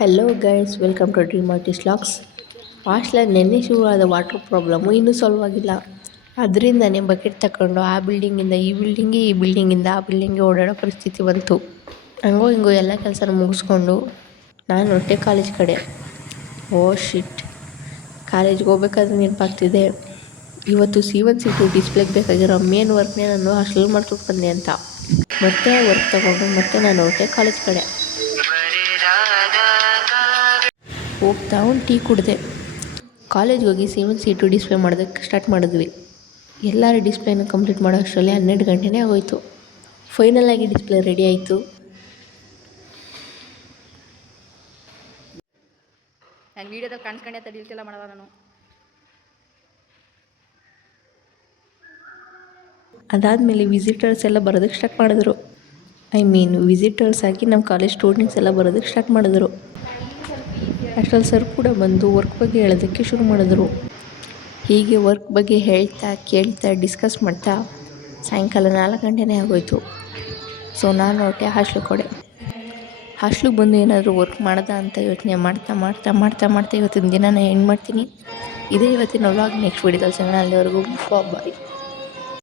Hello guys, welcome to dream artist locks. ಹಾಸ್ಟೆಲಲ್ಲಿ ನೆನ್ನೆ ಶುರು ಆದ ವಾಟರ್ ಪ್ರಾಬ್ಲಮ್ಮು ಇನ್ನೂ ಸಾಲ್ವ್ ಆಗಿಲ್ಲ. ಅದರಿಂದನೇ ಬಕೆಟ್ ತಗೊಂಡು ಆ ಬಿಲ್ಡಿಂಗಿಂದ ಈ ಬಿಲ್ಡಿಂಗಿಂದ ಆ ಬಿಲ್ಡಿಂಗ್ಗೆ ಓಡಾಡೋ ಪರಿಸ್ಥಿತಿ ಬಂತು. ಹಂಗೋ ಹಿಂಗೋ ಎಲ್ಲ ಕೆಲಸನ ಮುಗಿಸ್ಕೊಂಡು ನಾನು ಹೊರಟೆ ಕಾಲೇಜ್ ಕಡೆ. ಓ ಶಿಟ್, ಕಾಲೇಜ್ಗೆ ಹೋಗ್ಬೇಕಾದ್ರೆ ನೆನಪಾಗ್ತಿದೆ, ಇವತ್ತು C1C2 ಡಿಸ್ಪ್ಲೇಗೆ ಬೇಕಾಗಿರೋ ಮೇನ್ ವರ್ಕ್ನೇ ನಾನು ಹಾಸ್ಟೆಲ್ ಮಾಡ್ಕೊಂಡು ಬಂದೆ ಅಂತ. ಮತ್ತೆ ವರ್ಕ್ ತಗೊಂಡು ಮತ್ತೆ ನಾನು ಹೊರಟೆ ಕಾಲೇಜ್ ಕಡೆ. ಹೋಗ್ತಾ ಒಂದು ಟೀ ಕುಡಿದೆ. ಕಾಲೇಜ್ಗೆ ಹೋಗಿ C1C2 ಡಿಸ್ಪ್ಲೇ ಮಾಡೋದಕ್ಕೆ ಸ್ಟಾರ್ಟ್ ಮಾಡಿದ್ವಿ. ಎಲ್ಲರೂ ಡಿಸ್ಪ್ಲೇನ ಕಂಪ್ಲೀಟ್ ಮಾಡೋ ಅಷ್ಟರಲ್ಲಿ 12 ಗಂಟೆನೇ ಆಗೋಯ್ತು. ಫೈನಲ್ ಆಗಿ ಡಿಸ್ಪ್ಲೇ ರೆಡಿ ಆಯಿತು. ನಾನು ವೀಡಿಯೋದಾಗ ಕಾಣಿಸ್ಕೊಂಡೆ ಅಂತ ಡಿಲೀಟ್ ಎಲ್ಲ ಮಾಡವ ನಾನು. ಅದಾದಮೇಲೆ ವಿಸಿಟರ್ಸ್ ಎಲ್ಲ ಬರೋದಕ್ಕೆ ಸ್ಟಾರ್ಟ್ ಮಾಡಿದ್ರು. ವಿಸಿಟರ್ಸ್ ಆಗಿ ನಮ್ಮ ಕಾಲೇಜ್ ಸ್ಟೂಡೆಂಟ್ಸ್ ಎಲ್ಲ ಬರೋದಕ್ಕೆ ಸ್ಟಾರ್ಟ್ ಮಾಡಿದ್ರು. ಅಷ್ಟರಲ್ಲಿ ಸರ್ ಕೂಡ ಬಂದು ವರ್ಕ್ ಬಗ್ಗೆ ಹೇಳೋದಕ್ಕೆ ಶುರು ಮಾಡಿದ್ರು. ಹೀಗೆ ವರ್ಕ್ ಬಗ್ಗೆ ಹೇಳ್ತಾ ಕೇಳ್ತಾ ಡಿಸ್ಕಸ್ ಮಾಡ್ತಾ ಸಾಯಂಕಾಲ 4 ಗಂಟೆನೇ ಆಗೋಯ್ತು. ಸೊ ನಾನು ಹೊರಟೆ ಹಾಸ್ಟ್ಲಿಗೆ ಬಂದು ಏನಾದರೂ ವರ್ಕ್ ಮಾಡೋದಾ ಅಂತ ಯೋಚನೆ ಮಾಡ್ತಾ ಇವತ್ತಿನ ದಿನನ ಎಂಡ್ ಮಾಡ್ತೀನಿ. ಇದೇ ಇವತ್ತಿನ ವ್ಲಾಗ್. ನೆಕ್ಸ್ಟ್ ವೀಡಿಯೋದಲ್ಲಿ ಸಿಗೋಣ. ಅಲ್ಲಿವರೆಗೂ ಬಾಯ್.